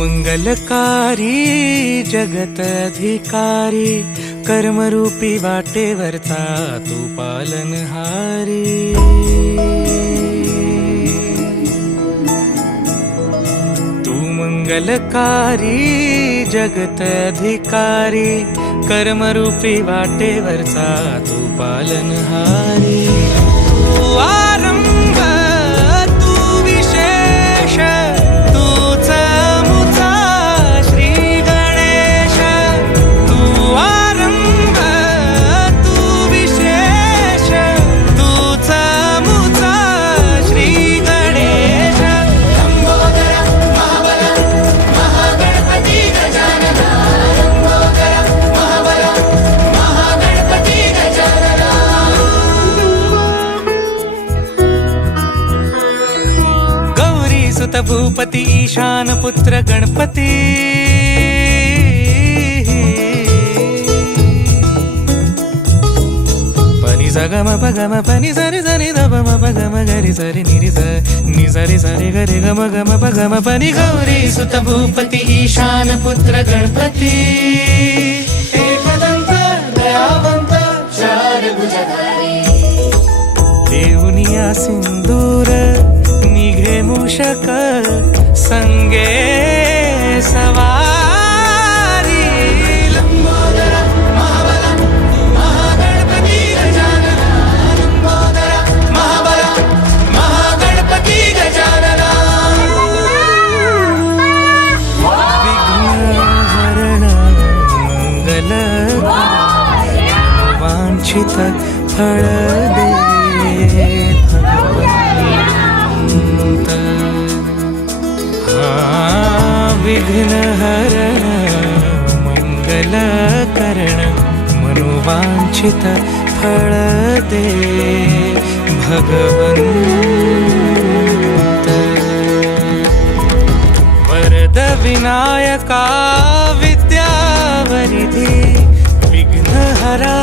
मंगलकारी जगत अधिकारी कर्मरूपी वाटेवरचा तू पालनहारी। तू मंगलकारी जगत अधिकारी कर्मरूपी वाटेवरचा तू पालनहारी। तू आरंभ तू विशेष तूच मुचा श्री गणेश। तू आरंभ तू विशेष तूच मुचा श्री गणेश। लंबोदर महाबल महागणपती गजानन। लंबोदर महाबल महागणपती गजानन। गौरी सुत भूपती ईशान पुत्र गणपती। पनि सगम पगम पनि सरि सरि दप म पगम गरि सरि निरि स नि सरि सरि गरि गम गम पगम पनि। गौरी सुत भूपती ईशान पुत्र गणपती। एकदंत दयावंत चार भुजधारी। देऊनिया सिंदूर निघे मूषक संगे सवारी। लंबोदर महाबल महागणपती गजानन। लंबोदर महाबल महागणपती गजानन। विघ्नहरण मंगल वांछित फळ दे भगवंत। विघ्नहरण मंगल करण मनोवांछित फळ दे भगवंत। वरद विनायका विद्यावरिधी विघ्नहरा